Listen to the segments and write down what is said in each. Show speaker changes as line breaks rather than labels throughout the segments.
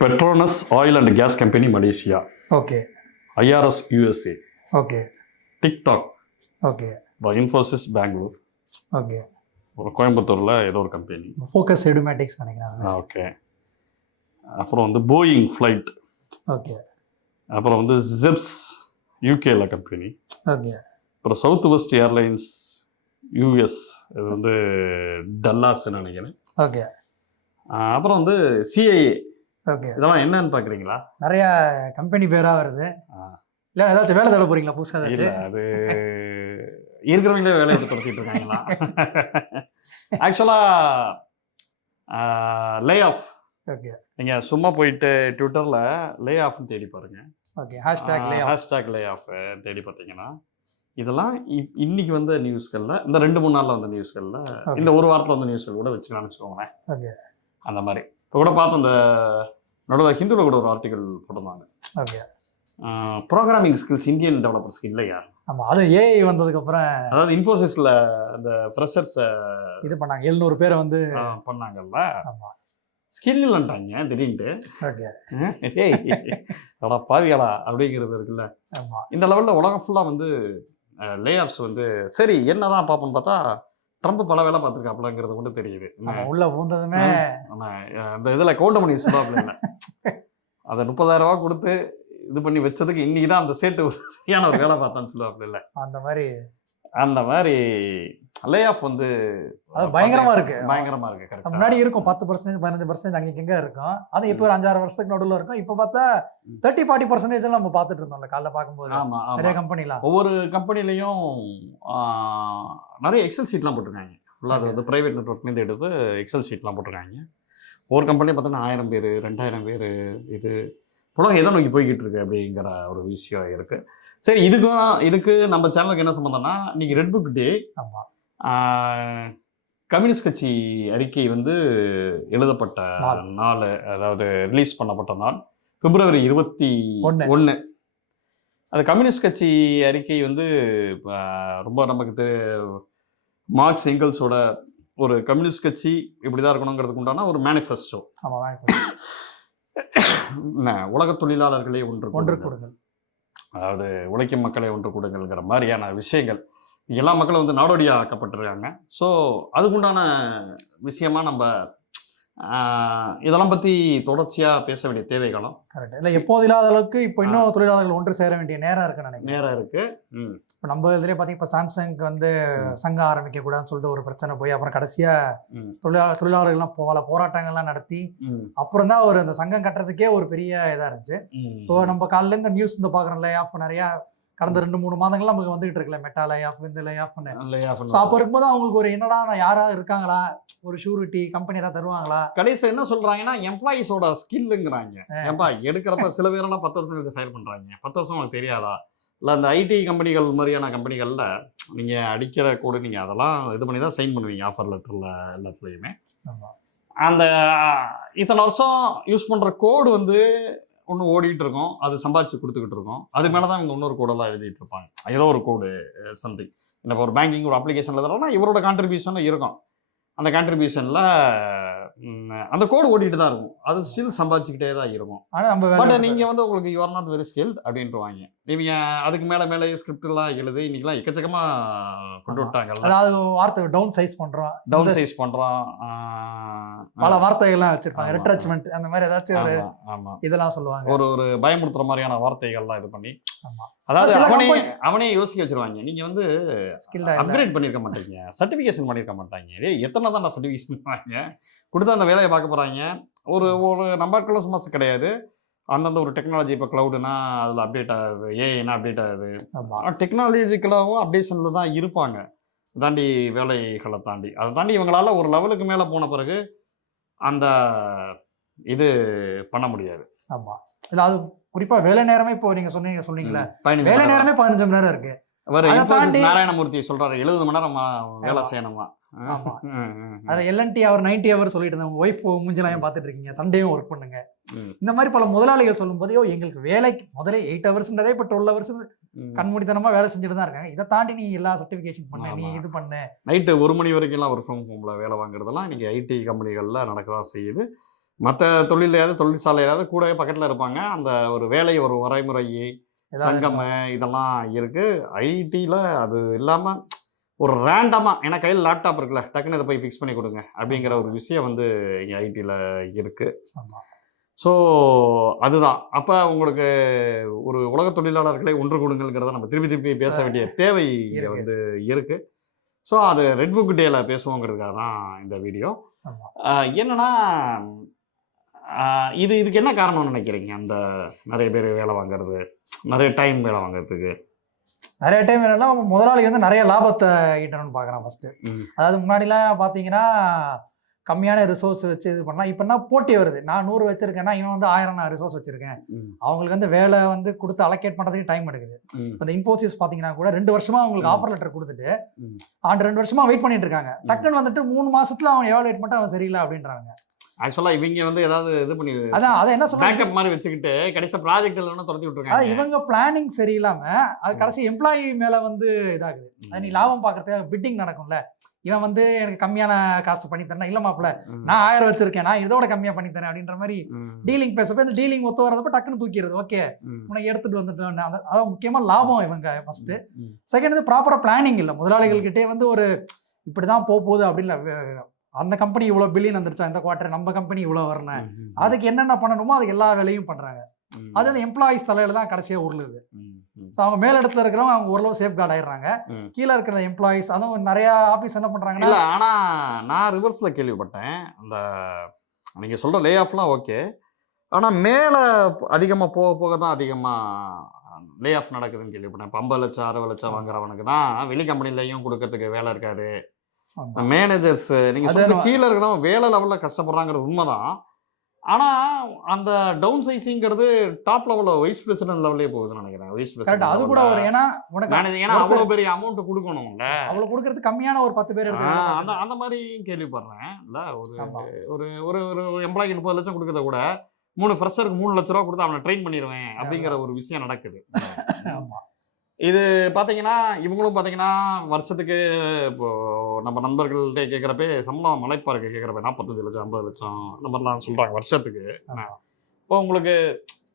Petronas oil and gas company Malaysia
okay
IRS USA
okay
TikTok
okay
Infosys Bangalore
okay
ஒரு கோயம்புத்தூரில் ஏதோ ஒரு company
Focus Edumatics நினைக்கிறேன்
okay அப்புறம் வந்து போயிங் ஃப்ளைட்
ஓகே
அப்புறம் வந்து ஜெப்ஸ் யூகேல கம்பெனி
ஓகே
அப்புறம் சவுத் வெஸ்ட் ஏர்லைன்ஸ் யூஎஸ் இது வந்து டல்லாஸ்ன்னு நினைக்கிறேன்.
ஓகே.
அப்புறம் வந்து சிஐஏ
ஓகே.
இதெல்லாம் என்னன்னு பார்க்குறீங்களா
நிறைய கம்பெனி பேரா வருது. இல்ல ஏதாச்சும் வேலை தேட போறீங்களா புதுசா
இல்லை அது இருக்கிறவங்களே வேலையை எடுத்து துரத்திட்டு இருக்காங்களா? ஆக்சுவலாக லே ஆஃப்
ஓகே.
நீங்கள் சும்மா போயிட்டு ட்விட்டரில் லே ஆஃப்னு தேடி பாருங்க.
Okay hashtag
hashtag layoff தேடி பார்த்தீங்கன்னா இதெல்லாம் இன்னைக்கு வந்த நியூஸ்களில் இந்த ரெண்டு மூணு நாளில் வந்த நியூஸ்களில். இந்த ஒரு வாரத்தில் வந்த நியூஸ்கள் கூட வச்சுக்கலாம்னு வச்சுக்கோங்களேன்
ஓகே.
அந்த மாதிரி. இப்போ கூட பார்த்தோம் இந்த நடுவில் ஹிந்துவில் கூட ஒரு ஆர்டிகல் போட்டிருந்தாங்க.
ஓகே.
ப்ரோக்ராமிங் ஸ்கில்ஸ் இந்தியன் டெவலப்பர்ஸ்க்கு இல்லையா?
ஆமா அது ஏஐ வந்ததுக்கு அப்புறம்
அதாவது இன்ஃபோசிஸில் அந்த ஃப்ரெஷர்ஸை
இது பண்ணாங்க. எழுநூறு பேரை வந்து
பண்ணாங்கல்ல?
ஆமா.
ஸ்கில் இல்லைன்ட்டாங்க திடீர்னு
ஓகே.
ஏய் அடா பாவிகளா அப்படிங்கிறது இருக்குல்ல. இந்த லெவலில் உலகம் ஃபுல்லாக வந்து லே ஆஃப்ஸ் வந்து சரி என்னதான் பார்ப்போம்னு பார்த்தா ட்ரம்ப் பல வேலை பார்த்துருக்காப்புலங்கிறது மட்டும் தெரியுது.
ஆமா உள்ள பூந்ததுமே
அந்த இதில் கவுண்டமணி சொல்லுவாப்புல இல்லை அதை முப்பதாயிரம் ரூபா கொடுத்து இது பண்ணி வச்சதுக்கு இன்னைக்கு தான் அந்த சேட்டு ஒரு சரியான ஒரு வேலை பார்த்தான்னு சொல்லுவாப்புல இல்லை.
அந்த மாதிரி.
அந்த மாதிரி லே ஆஃப் வந்து
அது பயங்கரமா இருக்கு.
பயங்கரமா இருக்கு?
முன்னாடி இருக்கும் பத்து பர்சன்டேஜ் பதினஞ்சு பர்சன்டேஜ் அங்கே இங்க இருக்கும். அது இப்போ ஒரு அஞ்சாறு வருஷத்துக்கு நடுவில் இருக்கும். இப்போ பார்த்தா. தேர்ட்டி ஃபார்ட்டி பர்சன்டேஜ் நம்ம பார்த்துட்டு இருந்தோம்ல காலைல பார்க்கும்போது. நிறைய
ஆமா.
கம்பெனிலாம்
ஒவ்வொரு கம்பெனிலையும் நிறைய எக்ஸல் ஷீட்லாம் போட்டிருக்காங்க. ஃபுல்லாக அது. வந்து ப்ரைவேட் நெட்ஒர்க்லேருந்து எடுத்து எக்ஸல் ஷீட்லாம் போட்டிருக்காங்க. ஒவ்வொரு கம்பெனி பார்த்தோன்னா ஆயிரம் பேர் ரெண்டாயிரம் பேர் இது உலகம் எதை நோக்கி போய்கிட்டு இருக்கு அப்படிங்கிற ஒரு விஷயம் இருக்கு. சரி இதுக்கும் இதுக்கு நம்ம சேனலுக்கு என்ன சம்மந்தம்னா இன்னைக்கு ரெட் புக் டே
ஆமா.
கம்யூனிஸ்ட் கட்சி அறிக்கை வந்து எழுதப்பட்ட
நாள்.
அதாவது ரிலீஸ் பண்ணப்பட்ட நாள் பிப்ரவரி இருபத்தி. ஒன்று அது கம்யூனிஸ்ட் கட்சி அறிக்கை வந்து ரொம்ப நமக்கு தெ- மார்க்ஸ் எங்கல்ஸோட ஒரு கம்யூனிஸ்ட் கட்சி இப்படி தான் இருக்கணுங்கிறதுக்கு உண்டான ஒரு மேனிஃபெஸ்டோ. உலக தொழிலாளர்களே ஒன்று
ஒன்று.
கொடுங்கள் அதாவது உழைக்கும் மக்களை ஒன்று கூடுங்கள்ங்கிற மாதிரியான விஷயங்கள் எல்லா மக்களும் வந்து நாடோடியா ஆக்கப்பட்டிருக்காங்க ஸோ அதுக்குண்டான விஷயமா நம்ம இதெல்லாம் பற்றி தொடர்ச்சியாக பேச வேண்டிய தேவைகளும்
கரெக்ட் இல்லை எப்போது இல்லாத அளவுக்கு இப்போ இன்னும் தொழிலாளர்கள் ஒன்று சேர வேண்டிய நேரம் இருக்குன்னு நினைக்கிறேன்.
நேரம் இருக்கு. ம்.
இப்போ நம்ம இதுலேயே பார்த்தீங்கன்னா இப்போ சாம்சங்க்கு வந்து. சங்கம் ஆரம்பிக்க கூடாதுன்னு சொல்லிட்டு ஒரு பிரச்சனை போய் அப்புறம் கடைசியா
ம்.
தொழிலாளர் தொழிலாளர்கள்லாம் பல போராட்டங்கள்லாம் நடத்தி அப்புறம் தான் ஒரு அந்த சங்கம் கட்டுறதுக்கே ஒரு பெரிய இதா இருந்துச்சு. இப்போ நம்ம காலையில இந்த நியூஸ் இந்த பார்க்குறோம் லே ஆஃப் நிறையா கடந்த ரெண்டு மூணு மாதங்கள்லாம் நமக்கு வந்துகிட்டு இருக்குல்ல மெட்டா லே ஆஃப் இந்த லே
இல்லையா
ஸோ அப்போ இருக்கும்போது அவங்களுக்கு ஒரு என்னடா நான் யாராவது இருக்காங்களா? ஒரு ஷூரிட்டி கம்பெனி ஏதாவது தருவாங்களா?
கடைசி என்ன சொல்றாங்கன்னா எம்ப்ளாயிஸோட ஸ்கில்லுங்கிறாங்க. ஏன்பா எடுக்கிறப்ப சில பேரெல்லாம் பத்து வருஷம் கழிச்சு ஃபயர் பண்றாங்க. பத்து வருஷம் உங்களுக்கு தெரியாதா? இல்லை அந்த ஐடி கம்பெனிகள் மாதிரியான கம்பெனிகளில் நீங்க அடிக்கிற கூட நீங்க அதெல்லாம் இது பண்ணி தான் சைன் பண்ணுவீங்க ஆஃபர் லெட்டரில் எல்லாத்துலேயுமே. அந்த இத்தனை வருஷம் யூஸ் பண்ற கோடு வந்து ஒன்று ஓடிட்டு இருக்கும். அது சம்பாதிச்சு கொடுத்துக்கிட்டு இருக்கும். அது மேலே தான் இவங்க இன்னொரு கோடெல்லாம் எழுதிட்டு இருப்பாங்க. ஏதோ ஒரு கோடு சம்திங் இப்போ ஒரு பேங்கிங் ஒரு அப்ளிகேஷன் எழுதுறோம்னா இவரோட கான்ட்ரிபியூஷன் இருக்கும். அந்த கான்ட்ரிபியூஷனில் அந்த கோடு ஓடிட்டு தான் இருக்கும். அது ஸ்டில் சம்பாதிச்சுக்கிட்டே தான் இருக்கும்.
ஆனா நம்ம
பட்
வேலை
நீங்க வந்து உங்களுக்கு யூஆர் நாட் வெரி ஸ்கில்ட் அப்படின்ட்டுவாங்க நீங்க அதுக்கு மேல மேலே ஸ்கிரிப்ட் எல்லாம் எழுதி இன்னைக்கெல்லாம் எக்கச்சக்கமா கொண்டு
ஆமா.
விட்டாங்கல்ல.
அதாவது வார்த்தை டவுன் சைஸ் பண்றோம்.
டவுன் சைஸ் பண்றோம்.
பல வார்த்தைகள்லாம் வச்சிருப்பாங்க. ரிட்ரச்மெண்ட் அந்த மாதிரி ஏதாச்சும் ஒரு இதெல்லாம் சொல்லுவாங்க.
ஒரு ஒரு பயமுறுத்துற மாதிரியான வார்த்தைகள்லாம் இது பண்ணி. அதாவது அவனே அவனே யோசிக்க வச்சிருவாங்க. நீங்க வந்து அப்கிரேட் பண்ணிருக்க மாட்டீங்க. சர்டிபிகேஷன் பண்ணிருக்க மாட்டாங்க. ஏய் எத்தனை தான் சர்டிபிகேஷன் பண்ணுவாங்க? கொடுத்து அந்த வேலையை பார்க்க போறாங்க. ஒரு ஒரு நம்பர்களும் சும்மா கிடையாது. அந்தந்த ஒரு டெக்னாலஜி இப்போ க்ளவுடுனா அதில் அப்டேட் ஆகுது ஏஐனா அப்டேட் ஆகுது. டெக்னாலஜிக்கலாகவும் அப்டேஷனில் தான் இருப்பாங்க. தாண்டி வேலைகளை தாண்டி. அதை தாண்டி இவங்களால ஒரு லெவலுக்கு மேலே போன பிறகு அந்த இது பண்ண முடியாது.
ஆமா. இல்ல அது குறிப்பா வேலை நேரமே இப்போ நீங்க சொன்னீங்க சொன்னீங்களே
பதினஞ்சு
வேலை
நேரம்.
பதினஞ்சு மணி நேரம் இருக்கு.
அவர்
அதை
இன்ஃபோசிஸ்
தாண்டி-
நாராயணமூர்த்தி சொல்றாரு எழுபது மணி நேரம் வேலை. செய்யணுமா?
அதில் எல்என்டி அவர் நைன்டி அவர் சொல்லிட்டு இருந்தேன். ஒய்ஃப் மூஞ்சலாம் ஏன் பார்த்துட்டு இருக்கீங்க சண்டேயும் ஒர்க் பண்ணுங்க. இந்த மாதிரி பல முதலாளிகள் சொல்லும்போது "யோ, எங்களுக்கு வேலைக்கு முதல்ல எயிட் ஹவர்ஸ்ன்றதே இப்போ டுவெல் ஹவர்ஸ்
ம்.
கண்மூடித்தனமா வேலை செஞ்சுட்டு தான் இருக்காங்க. இதை தாண்டி நீ எல்லா சர்டிஃபிகேஷன் பண்ண நீ. இது பண்ணு.
நைட்டு ஒரு மணி வரைக்கும்லாம் ஒர்க் ஃப்ரம் ஹோமில் வேலை வாங்குறதெல்லாம் இன்றைக்கி ஐடி கம்பெனிகளில் நடக்க தான் செய்யுது. மற்ற தொழிலையாவது தொழிற்சாலையாவது கூடவே பக்கத்தில் இருப்பாங்க. அந்த ஒரு வேலை ஒரு வரைமுறை சங்கம் இதெல்லாம் இருக்கு. ஐடியில் அது இல்லாமல் ஒரு ரேண்டமாக ஏன்னா கையில் லேப்டாப் இருக்குல்ல டக்குன்னு இதை போய் ஃபிக்ஸ் பண்ணி கொடுங்க அப்படிங்கிற ஒரு விஷயம் வந்து இங்கே ஐடியில் இருக்கு.
ஆமா.
ஸோ அதுதான். அப்போ உங்களுக்கு ஒரு உலக தொழிலாளர்களை ஒன்று கொடுங்கிறத நம்ம திருப்பி திருப்பி பேச வேண்டிய தேவை. வந்து இருக்கு. ஸோ அது ரெட் புக் டேல பேசுவோங்கிறதுக்காக தான் இந்த வீடியோ. என்னன்னா இது இதுக்கு என்ன காரணம்னு நினைக்கிறீங்க? அந்த நிறைய பேர் வேலை வாங்குறது நிறைய டைம் வேலை வாங்குறதுக்கு.
நிறைய டைம் என்னன்னா முதலாளி வந்து நிறைய லாபத்தை ஈட்டணும்னு பார்க்குறான் ஃபர்ஸ்ட். அதாவது முன்னாடிலாம் பார்த்தீங்கன்னா கம்மியான ரிசோர்ஸ் வச்சு இது பண்ணலாம் இப்போனா போட்டி வருது? நான் நூறு வச்சிருக்கேன்னா இவன் வந்து ஆயிரம் நான் ரிசோர்ஸ் வச்சிருக்கேன். அவங்களுக்கு வந்து வேலை வந்து கொடுத்து அலோகேட் பண்ணுறதுக்கு டைம் எடுக்குது. இப்போ இந்த இன்ஃபோசிஸ் பார்த்தீங்கன்னா கூட ரெண்டு வருஷமா அவங்களுக்கு. ஆஃபர் லெட்டர் கொடுத்துட்டு. ஆண்டு ரெண்டு வருஷமா வெயிட் பண்ணிட்டு இருக்காங்க. டக்குன்னு வந்துட்டு மூணு மாசத்துல அவன் எவ்வளோ வெயிட் பண்ணிட்டு அவன் சரியில்லை அப்படின்றாங்க
ஆக்சுவலா இவங்க வந்து ஏதாவது இது பண்ணி
அதான் அதை என்ன
பேக்கப் மாதிரி வச்சுக்கிட்டு கடைசி ப்ராஜெக்ட் இல்லைன்னா துரத்தி விட்டுருக்காங்க.
இவங்க பிளானிங் சரியில்லாம அது கடைசி எம்ப்ளாயி மேல வந்து இதாகுது. அது நீ லாபம் பார்க்கறதுக்கு பிட்டிங் நடக்கும்ல. இவன் வந்து எனக்கு கம்மியான காசு பண்ணி தரேன் இல்ல மாப்பிள
ம்,
நான் ஆயிரம் வச்சிருக்கேன் நான் இதோட கம்மியா பண்ணி தரேன் அப்படின்ற மாதிரி டீலிங் பேசப்ப இந்த டீலிங் ஒத்து வரதப்ப டக்குன்னு தூக்கிடுது ஓகே உனக்கு எடுத்துட்டு வந்துட்டு அதாவது முக்கியமா லாபம் இவங்க ஃபர்ஸ்ட் செகண்ட் வந்து ப்ராப்பரா பிளானிங் இல்ல. முதலாளிகள்கிட்டே வந்து ஒரு இப்படிதான் போக போகுது அப்படின்னு அந்த கம்பெனி இவ்வளவு பில்லியன் வந்துருச்சா? இந்த குவார்டர் நம்ம கம்பெனி இவ்வளவு வரணும் அதுக்கு என்னென்ன பண்ணணுமோ அதுக்கு எல்லா வேலையும் பண்றாங்க.
ம்,
அது அந்த எம்ப்ளாயிஸ் தலையில தான் கடைசியா உருளுது. ஸோ அவங்க மேல் இடத்துல இருக்கிறவங்க அவங்க ஓரளவு சேஃப் கார்டு ஆயிடுறாங்க. கீழே இருக்கிற எம்ப்ளாயிஸ் அதுவும் நிறைய ஆபீஸ் என்ன பண்றாங்கன்னா
இல்ல ஆனா நான் ரிவர்ஸ்ல கேள்விப்பட்டேன். அந்த நீங்க சொல்ற லே ஆஃப்லாம் ஓகே ஆனா மேல அதிகமா போக போக தான் அதிகமா லே ஆஃப் நடக்குதுன்னு கேள்விப்பட்டேன். இப்போ ஐம்பது லட்சம் அறுபது லட்சம் வாங்குறவனுக்கு தான் வெளி கம்பெனிலையும் கொடுக்கறதுக்கு வேலை இருக்காது. மேனேஜர்ஸ் நீங்க கீழே இருக்கிறவங்க வேலை லெவல்ல கஷ்டப்படுறாங்கிறது உண்மைதான். ஆனா அந்த டவுன் சைஸிங்கிறது டாப் லெவல்ல வைஸ் பிரசிடென்ட் லெவலே போகுதுன்னு நினைக்கிறேன். வைஸ்
கரெக்ட் அது கூட ஒரு ஏன்னா உனக்கு
ஏன்னா அவ்வளவு பெரிய அமௌண்ட் கொடுக்கணும்ல.
அவ்வளவு கொடுக்கறது கம்மியான ஒரு பத்து பேர்
அந்த அந்த மாதிரியும் கேள்விப்படுறேன். இல்ல. ஒரு ஒரு ஒரு எம்ப்ளாய்க்கு முப்பது லட்சம் கொடுக்கறத கூட மூணு ஃப்ரெஷருக்கு மூணு லட்ச ரூபா கொடுத்து அவனை ட்ரெயின் பண்ணிடுவேன் அப்படிங்கிற ஒரு விஷயம் நடக்குது.
ஆமா.
இது பாத்தீங்கன்னா இவங்களும் பாத்தீங்கன்னா வருஷத்துக்கு இப்போ நம்ம நண்பர்கள்ட்ட கேட்குறப்ப சம்பளம் மலைப்பாருக்கு கேட்குறப்ப நாற்பத்தஞ்சு லட்சம் ஐம்பது லட்சம் இந்த மாதிரிலாம் சொல்றாங்க வருஷத்துக்கு. இப்போ உங்களுக்கு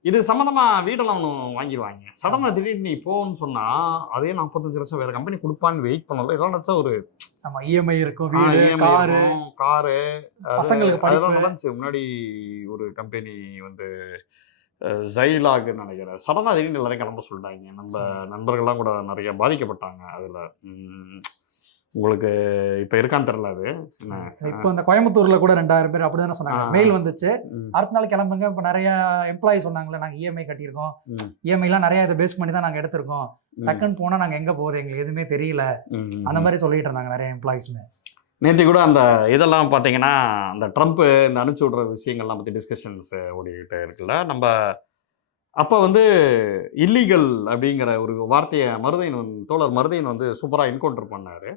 இது சம்மந்தமா வீடெல்லாம் ஒன்று வாங்கிடுவாங்க சடனாக திடீர்னு நீ போன்னு சொன்னா அதே நாற்பத்தஞ்சு லட்சம் வேற கம்பெனி கொடுப்பான்னு வெயிட் பண்ணல இதெல்லாம் நினச்சா ஒரு
இஎம்ஐ இருக்கும் வீடு
EMI
காரு.
இருக்கும், காரு. அது-
பசங்களுக்கு
அதெல்லாம் நடந்துச்சு முன்னாடி ஒரு கம்பெனி வந்து ஜைலாக்னு நினைக்கிறேன். சடனாக திடீர்னு எல்லாரையும் கிளம்ப சொல்லிட்டாங்க. நம்ம நண்பர்கள்லாம் கூட நிறைய பாதிக்கப்பட்டாங்க அதுல. உங்களுக்கு இப்ப இருக்கான்னு தெரியல அது?
இப்போ இந்த கோயம்புத்தூர்ல கூட ரெண்டாயிரம் பேர் அப்படிதானே சொன்னாங்க. மெயில் வந்துச்சு. அடுத்த நாள் கிளம்புங்க. இப்போ நிறைய எம்ப்ளாயி சொன்னாங்களே நாங்க இஎம்ஐ கட்டியிருக்கோம்.
ம்,
இஎம்ஐ எல்லாம் நிறைய இதை பேஸ் பண்ணி தான் நாங்க எடுத்திருக்கோம். டக்குன்னு போனா நாங்க எங்க போகுது? எங்களுக்கு எதுவுமே தெரியல. அந்த மாதிரி சொல்லிட்டு இருந்தாங்க நிறைய எம்ப்ளாயிஸ்மே
நேற்று கூட அந்த இதெல்லாம் பார்த்தீங்கன்னா அந்த ட்ரம்ப் இந்த அனுப்பிச்சு விடுற விஷயங்கள்லாம் பற்றி டிஸ்கஷன்ஸ் ஓடிக்கிட்டு இருக்குல்ல. நம்ம அப்போ வந்து இல்லீகல் அப்படிங்கிற ஒரு வார்த்தையை மருதையன் வந்து தோழர் மருதையன் வந்து சூப்பராக என்கவுண்டர் பண்ணார்.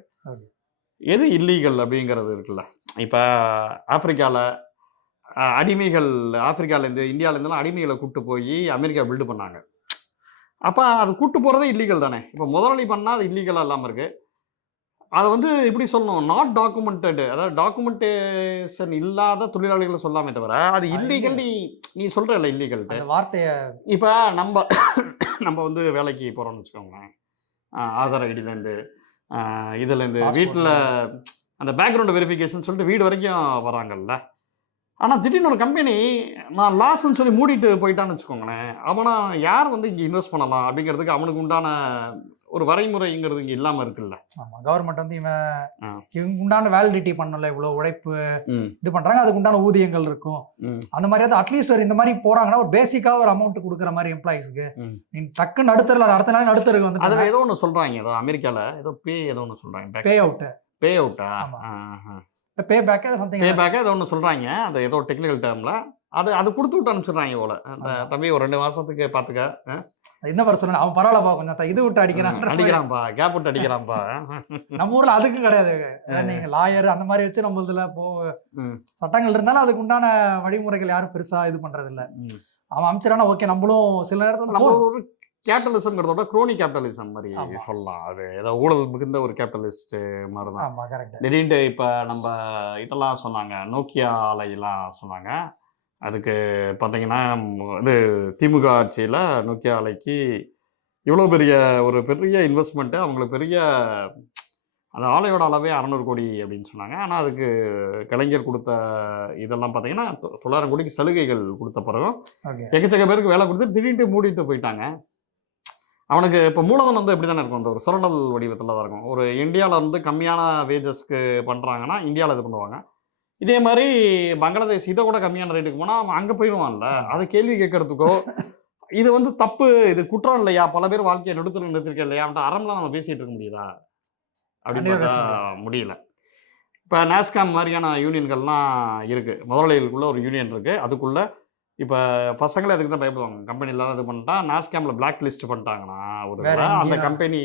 எது இல்லீகல் அப்படிங்கிறது இருக்குல்ல. இப்போ ஆப்பிரிக்காவில் அடிமைகள் ஆப்பிரிக்காலேருந்து இந்தியாவிலேருந்துலாம் அடிமைகளை கூப்பிட்டு போய் அமெரிக்கா பில்டு பண்ணாங்க. அப்போ அது கூட்டு போகிறதே இல்லீகல் தானே. இப்போ முதலாளி பண்ணால் அது இல்லீகலாக இல்லாமல் இருக்குது அதை வந்து இப்படி சொல்லணும்? நாட் டாக்குமெண்டட் அதாவது டாக்குமெண்டேஷன் இல்லாத தொழிலாளிகளை சொல்லாமே தவிர அது இல்லீகல் நீ நீ சொல்ற இல்லை இல்லீகல்ட்டு
அந்த வார்த்தைய
இப்போ நம்ம நம்ம வந்து வேலைக்கு போகிறோம்னு வச்சுக்கோங்களேன். ஆதார் ஐடிலேருந்து இதுலேருந்து வீட்டில் அந்த பேக்ரவுண்ட் வெரிஃபிகேஷன் சொல்லிட்டு வீடு வரைக்கும் வராங்கல்ல. ஆனால் திடீர்னு ஒரு கம்பெனி நான் லாஸ்ன்னு சொல்லி மூடிட்டு போயிட்டான்னு வச்சுக்கோங்களேன். அவனை யார் வந்து இங்கே இன்வெஸ்ட் பண்ணலாம் அப்படிங்கிறதுக்கு அவனுக்கு உண்டான ஒரு வரைமுறைங்கிறது இங்கே இல்லாமல் இருக்குல்ல.
ஆமா கவர்மெண்ட் வந்து இவன். இவங்க உண்டான வேலிடிட்டி பண்ணல இவ்வளவு உழைப்பு இது பண்றாங்க அதுக்கு உண்டான ஊதியங்கள் இருக்கும். அந்த மாதிரி அட்லீஸ்ட் ஒரு இந்த மாதிரி போறாங்கன்னா ஒரு பேசிக்கா ஒரு அமௌண்ட் கொடுக்குற மாதிரி எம்ப்ளாயிஸ்க்கு. நீ டக்கு நடுத்தரல அடுத்த நாள் நடுத்தருக்கு வந்து
அதில் ஏதோ ஒன்று சொல்கிறாங்க ஏதோ அமெரிக்காவில் ஏதோ பே ஏதோ ஒன்று சொல்கிறாங்க
பே அவுட்
பே அவுட்டா.
பே பேக் சம்திங்
பே பேக்காக ஏதோ ஒன்று சொல்கிறாங்க அது ஏதோ டெக்னிக்கல் டேர்மில் அது அது கொடுத்து விட்டு அனுப்பிச்சிடுறாங்க
ஆமா.
தம்பி ஒரு ரெண்டு மாசத்துக்கு பாத்துக்க. அஹ்,
இந்த மாதிரி சொன்ன அவன் பரவாயில்லப்பா கொஞ்சம் இது விட்டு அடிக்கிறான்
அடிக்கிறான்ப்பா கேப் விட்டு அடிக்கிறான்ப்பா
நம்ம ஊர்ல அதுக்கும் கிடையாது. நீங்க லாயர் அந்த மாதிரி வச்சு நம்ம இதுல போ. சட்டங்கள் இருந்தாலும் அதுக்கு உண்டான வழிமுறைகள் யாரும் பெருசா இது பண்றது இல்ல. அவன் அமைச்சரானா ஓகே நம்மளும் சில நேரத்துல
கேபிட்டலிசம்ங்கிறத விட குரோனி கேபிட்டலிசம் மாதிரி. சொல்லலாம். அது ஏதோ ஊழல் மிகுந்த ஒரு கேபிட்டலிஸ்ட் மாதிரி தான் திடீர்னு இப்போ நம்ம இதெல்லாம் சொன்னாங்க நோக்கியா ஆலையெல்லாம் சொன்னாங்க. அதுக்கு பார்த்தீங்கன்னா இது திமுக ஆட்சியில் நோக்கியா ஆலைக்கு இவ்வளோ பெரிய ஒரு பெரிய இன்வெஸ்ட்மெண்ட்டு அவங்களுக்கு பெரிய அந்த ஆலையோட அளவே அறநூறு கோடி அப்படின்னு சொன்னாங்க. ஆனால் அதுக்கு கலைஞர் கொடுத்த இதெல்லாம் பார்த்தீங்கன்னா தொள்ளாயிரம் கோடிக்கு சலுகைகள் கொடுத்த பிறகும் எக்கச்சக்க பேருக்கு வேலை கொடுத்து திடீர்னு மூடிட்டு போயிட்டாங்க. அவனுக்கு இப்போ மூலதனம் வந்து எப்படி தானே இருக்கும்? அந்த ஒரு சுரண்டல் வடிவத்தில் தான் இருக்கும். ஒரு இந்தியாவில் வந்து கம்மியான வேஜஸ்க்கு பண்ணுறாங்கன்னா இந்தியாவில் இது பண்ணுவாங்க. இதே மாதிரி பங்களாதேஷ் இதை கூட கம்மியான ரேட்டுக்கு போனால் அவன் அங்கே போயிடுவான்ல? அதை கேள்வி கேட்கறதுக்கோ இது வந்து தப்பு இது குற்றம் இல்லையா? பல பேர் வாழ்க்கையை நடுத்தர நிறுத்திருக்க இல்லையா? அவன்கிட்ட அறம்லாம் நம்ம பேசிட்டு இருக்க முடியுதா? அப்படின்னு முடியல. இப்போ நாஸ்காம் மாதிரியான யூனியன்கள்லாம் இருக்கு. முதலாளிகளுக்குள்ள ஒரு யூனியன் இருக்கு. அதுக்குள்ள இப்போ பசங்களே அதுக்கு தான் பயப்படுவாங்க. கம்பெனி இல்லாத இது பண்ணிட்டா நாஸ்காமில் பிளாக் லிஸ்ட் பண்ணிட்டாங்கன்னா ஒரு அந்த கம்பெனி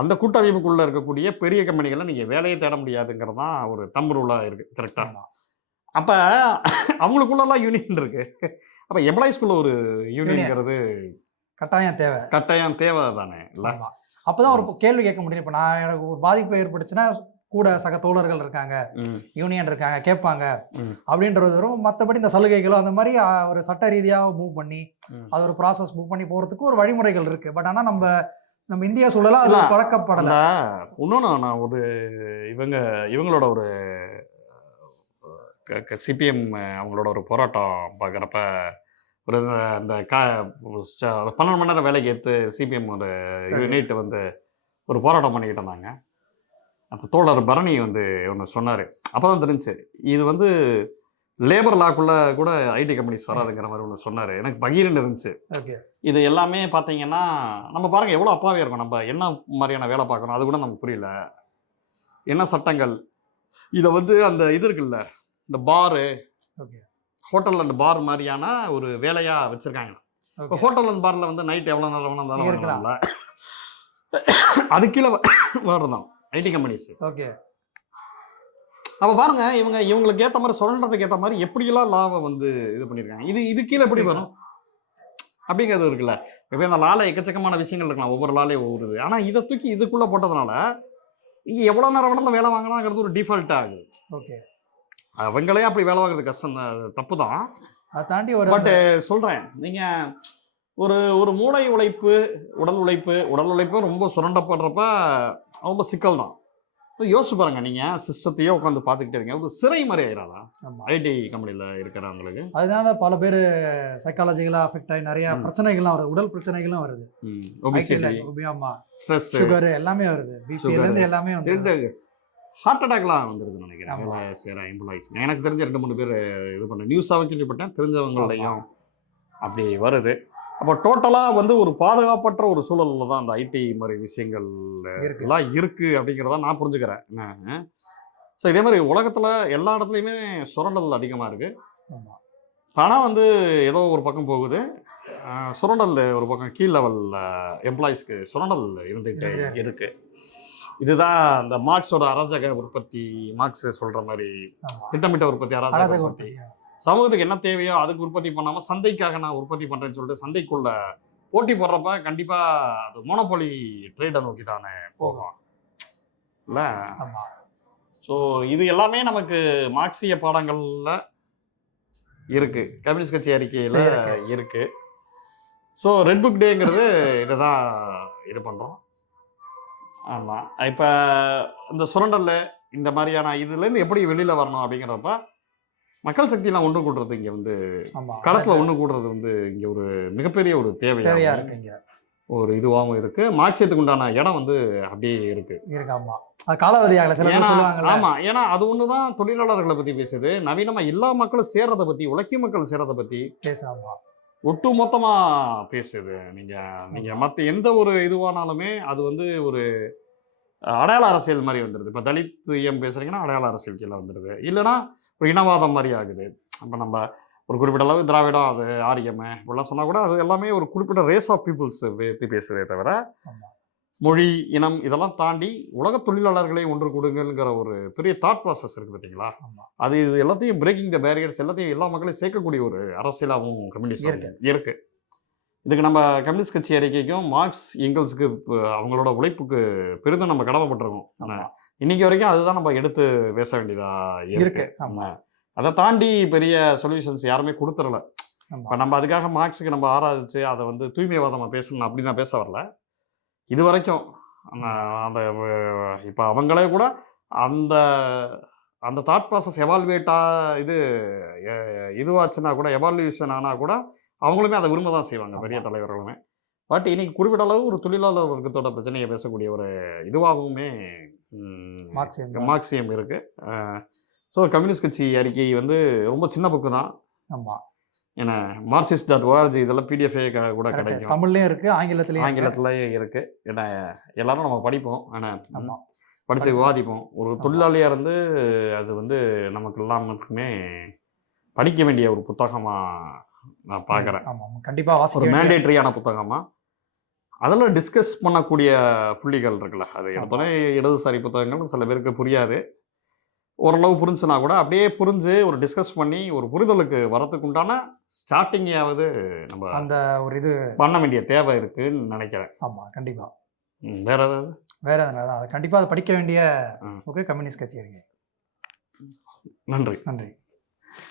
அந்த கூட்டமைப்புக்குள்ள இருக்கக்கூடிய பெரிய கம்பெனிகளை நீங்கள் வேலையை தேட முடியாதுங்கிறது தான் ஒரு தம்பு ரூலாக இருக்கு கரெக்டாக. அப்போ அவங்களுக்குள்ளலாம் யூனியன் இருக்கு. அப்போ எம்ப்ளாயிஸ்குள்ள ஒரு யூனியன்ங்கிறது
கட்டாயம் தேவை.
கட்டாயம் தேவை தானே இல்லை?
ஆமா. அப்பதான் ஒரு கேள்வி கேட்க முடியும். இப்ப நான் எனக்கு ஒரு பாதிப்பு ஏற்பட்டுச்சுன்னா கூட சக தோழர்கள் இருக்காங்க யூனியன் இருக்காங்க கேட்பாங்க. அப்படின்றது வரும் மற்றபடி இந்த சலுகைகளோ அந்த மாதிரி ஒரு சட்ட ரீதியாக மூவ் பண்ணி. அது ஒரு ப்ராசஸ் மூவ் பண்ணி போறதுக்கு ஒரு வழிமுறைகள் இருக்கு. பட் ஆனா நம்ம நம்ம இந்திய சூழலா அது. பழக்கப்படல
அந்த இன்னொன்று நான் ஒரு இவங்க இவங்களோட ஒரு சிபிஎம் அவங்களோட ஒரு போராட்டம் பார்க்குறப்ப ஒரு இந்த கா பன்னெண்டு மணி நேரம் வேலைக்கு ஏற்று சிபிஎம் ஒரு. யூனிட் வந்து ஒரு போராட்டம் பண்ணிக்கிட்டு இருந்தாங்க அப்போ தோழர் பரணி வந்து ஒன்று சொன்னார் அப்போ தான் தெரிஞ்சு இது வந்து லேபர் லாக்குள்ள கூட ஐடி கம்பெனிஸ் வராதுங்கிற மாதிரி ஒன்று சொன்னார். எனக்கு பகீர்னு இருந்துச்சு. இது எல்லாமே பார்த்தீங்கன்னா நம்ம பாருங்க எவ்வளோ அப்பாவே இருக்கும். நம்ம என்ன மாதிரியான வேலை பார்க்கணும் அது கூட நமக்கு புரியல. என்ன சட்டங்கள்? இதை வந்து அந்த இது இருக்குல்ல இந்த பாரு.
ஓகே.
ஹோட்டல் அண்ட் பார் மாதிரியான ஒரு வேலையா வச்சிருக்காங்க. ஹோட்டல் அண்ட் பார்ல வந்து நைட் எவ்வளோ நேரம் வேணாலும் வேலை
இருக்கலாம்.
பண்ணலாம்ல அது கீழே வருதான் ஐடி கம்பெனிஸ்
ஓகே.
அப்போ பாருங்க இவங்க இவங்களுக்கு ஏற்ற மாதிரி சுரண்டதுக்கு ஏற்ற மாதிரி எப்படியெல்லாம் லாவை வந்து இது பண்ணியிருக்காங்க இது இது கீழே எப்படி வரும்? அப்படிங்கிறது இருக்குல்ல. இப்போ இந்த லால எக்கச்சக்கமான விஷயங்கள் இருக்கலாம் ஒவ்வொரு லாலையும் ஒவ்வொரு இது. ஆனால் இதை தூக்கி இதுக்குள்ளே போட்டதுனால இங்கே எவ்வளோ நேரம் வேணாலும் வேலை வாங்கலாங்கிறது ஒரு டிஃபால்ட் ஆகுது.
ஓகே.
அவங்களே அப்படி வேலை வாங்குறது கஷ்டம் தான் அது தப்பு தான்
அதை தாண்டி ஒரு
பட் சொல்கிறேன் நீங்கள் ஒரு ஒரு மூளை உழைப்பு உடல் உழைப்பு உடல் உழைப்பு ரொம்ப சுரண்டப்படுறப்ப ரொம்ப சிக்கல் தான் யோசிச்சு பாருங்க நீங்கள் சிஸ்டத்தையே உட்காந்து பார்த்துக்கிட்டே இருக்கீங்க ஒரு சிறை மாதிரி ஆயிடாதா. ஐடி கம்பெனியில் இருக்கிறவங்களுக்கு.
அதனால பல பேர் சைக்காலஜிக்கலா அஃபெக்ட் ஆகி நிறைய. பிரச்சனைகள்லாம் வருது. உடல் பிரச்சனைகளும் வருது. ஆமா.
ஸ்ட்ரெஸ்
சுகர் எல்லாமே வருது. பிபில
Sugar.
இருந்து எல்லாமே வந்து
ஹார்ட் அட்டாக்லாம் வந்துருது நினைக்கிறேன். செய்கிற எம்ப்ளாயிஸ் எனக்கு தெரிஞ்ச ரெண்டு மூணு பேர் இது பண்ண நியூஸாகவும் கேள்விப்பட்டேன். தெரிஞ்சவங்களையும் அப்படி வருது. அப்போ டோட்டலாக வந்து ஒரு பாதுகாப்பற்ற ஒரு சூழல்ல தான் அந்த ஐடி மாதிரி விஷயங்கள்
இருக்கு.
எல்லாம் இருக்கு அப்படிங்கிறத நான் புரிஞ்சுக்கிறேன். ஸோ இதே மாதிரி உலகத்தில் எல்லா இடத்துலையுமே சுரண்டல் அதிகமாக இருக்கு.
ஆமா.
பணம் வந்து ஏதோ ஒரு பக்கம் போகுது. சுரண்டல் ஒரு பக்கம் கீழ் லெவல் எம்ப்ளாயிஸ்க்கு சுரண்டல் இருந்துகிட்டே
இருந்துட்டே
இருக்கு. இதுதான் இந்த மார்க்ஸோட அராஜக உற்பத்தி மார்க்ஸ் சொல்ற மாதிரி திட்டமிட்ட உற்பத்தி அராஜக உற்பத்தி. சமூகத்துக்கு என்ன தேவையோ அதுக்கு உற்பத்தி பண்ணாம சந்தைக்காக நான் உற்பத்தி பண்றேன்னு சொல்லிட்டு சந்தைக்குள்ள போட்டி போடுறப்ப கண்டிப்பா அது மோனோபோலி ட்ரேடை நோக்கிட்டானே போகும். இல்ல? ஸோ இது எல்லாமே நமக்கு மார்க்சிய பாடங்கள்ல இருக்கு. கம்யூனிஸ்ட் கட்சி அறிக்கையில
இருக்கு.
ஸோ ரெட் புக் டேங்கிறது இதை தான் இது பண்றோம். ஆமா. இப்ப இந்த சுரண்டல்ல இந்த மாதிரியான இதுல இருந்து எப்படி வெளியில வரணும் அப்படிங்கிறப்ப மக்கள் சக்தியெல்லாம் ஒன்று கூடுறது இங்க வந்து களத்துல ஒன்று கூடுறது வந்து இங்க ஒரு மிகப்பெரிய ஒரு
தேவையா
தேவையா
இருக்கு இங்க
ஒரு இதுவாகவும் இருக்கு. மார்க்சியத்துக்கு உண்டான இடம் வந்து அப்படியே இருக்கு.
இருக்கு ஆமா. அது சில
ஆமா. ஏன்னா அது ஒண்ணுதான் தொழிலாளர்களை பத்தி பேசுது. நவீனமா எல்லா மக்களும் சேர்றத பத்தி உழைக்கும் மக்கள் சேர்றத பத்தி
பேச ஆமா.
ஒட்டு மொத்தமா பேசுது. நீங்க நீங்க மத்த எந்த ஒரு இதுவானாலுமே அது வந்து ஒரு அடையாள அரசியல் மாதிரி வந்துடுது இப்ப தலித் எம் பேசுறீங்கன்னா அடையாள அரசியல் கீழே வந்துடுது இல்லைன்னா ஒரு இனவாதம் மாதிரி ஆகுது அப்ப நம்ம ஒரு குறிப்பிட்ட அளவு திராவிடம் அது ஆரியம் இப்படிலாம் சொன்னா கூட அது எல்லாமே ஒரு குறிப்பிட்ட ரேஸ் ஆஃப் பீப்புள்ஸ் பற்றி பேசுதே தவிர. மொழி இனம் இதெல்லாம் தாண்டி உலக தொழிலாளர்களை ஒன்று கொடுங்கங்கிற ஒரு பெரிய தாட் ப்ராசஸ் இருக்கு பார்த்தீங்களா. அது இது எல்லாத்தையும் பிரேக்கிங் த பேரியர்ஸ் எல்லாத்தையும் எல்லா மக்களையும் சேர்க்கக்கூடிய ஒரு அரசியலாகவும் கம்யூனிஸ்ட்
இருக்கு.
இதுக்கு நம்ம கம்யூனிஸ்ட் கட்சி அறிக்கைக்கும் மார்க்ஸ் எங்கல்ஸுக்கு இப்ப அவங்களோட உழைப்புக்கு பெரிதும் நம்ம கடமைப்பட்டிருக்கோம். இன்னைக்கு வரைக்கும் அதுதான் நம்ம எடுத்து பேச வேண்டியதா
இருக்கு.
இருக்கு.
ஆமா.
ஆமா. அதை தாண்டி பெரிய சொல்யூஷன்ஸ் யாருமே கொடுத்துடல. இப்போ நம்ம அதுக்காக மார்க்ஸுக்கு நம்ம ஆராதிச்சு அதை வந்து தூய்மைவாதமாக பேசணும் அப்படி நான் பேச வரல. இது வரைக்கும் அந்த இப்போ அவங்களே கூட அந்த அந்த தாட் ப்ராசஸ் எவால்வேட்டா இது இதுவாச்சுன்னா கூட எவால்யூஷன் ஆனால் கூட அவங்களுமே அதை விரும்ப தான் செய்வாங்க பெரிய. தலைவர்களுமே. பட் இன்னைக்கு குறிப்பிட்ட அளவு ஒரு தொழிலாளர் வர்க்கத்தோட பிரச்சனையை பேசக்கூடிய ஒரு இதுவாகவுமே
மார்க்சியம்
இருக்கு. ஸோ கம்யூனிஸ்ட் கட்சி அறிக்கை வந்து ரொம்ப சின்ன புக்கு தான்.
ஆமா.
ஏன்னா மார்க்சிஸ்ட் டாட் ஓஆர்ஜி இதெல்லாம் பிடிஎஃப் கூட. கிடைக்கும்.
தமிழ்லயும் இருக்கு ஆங்கிலத்திலயும்.
ஆங்கிலத்திலயும் இருக்கு. ஏன்னா எல்லாரும் நம்ம படிப்போம். ஏன்னா
ஆமா.
படிச்சு
படிச்சு-
விவாதிப்போம். ஒரு
ஆமா.
தொழிலாளியா இருந்து அது வந்து நமக்கு எல்லாருக்குமே படிக்க வேண்டிய ஒரு புத்தகமா நான் பார்க்குறேன்
ஆமா ஆமா. கண்டிப்பா
ஒரு
வாசிக்க வேண்டிய-
மேண்டேட்டரியான புத்தகமா அதில் டிஸ்கஸ் பண்ணக்கூடிய புள்ளிகள் இருக்குல்ல. அது எடுத்தோடனே இடதுசாரி புத்தகங்கள் சில பேருக்கு புரியாது. ஓரளவு புரிஞ்சுனா கூட அப்படியே புரிஞ்சு ஒரு டிஸ்கஸ் பண்ணி ஒரு புரிதலுக்கு வரதுக்கு உண்டான ஸ்டார்டிங்காவது நம்ம
அந்த ஒரு இது
பண்ண வேண்டிய தேவை இருக்குன்னு நினைக்கிறேன்.
ஆமா கண்டிப்பா.
ம், வேற ஏதாவது?
வேற எதுவும் இல்ல. அது படிக்க வேண்டிய. ஓகே கம்யூனிஸ்ட் கட்சி இருக்கு.
நன்றி.
நன்றி.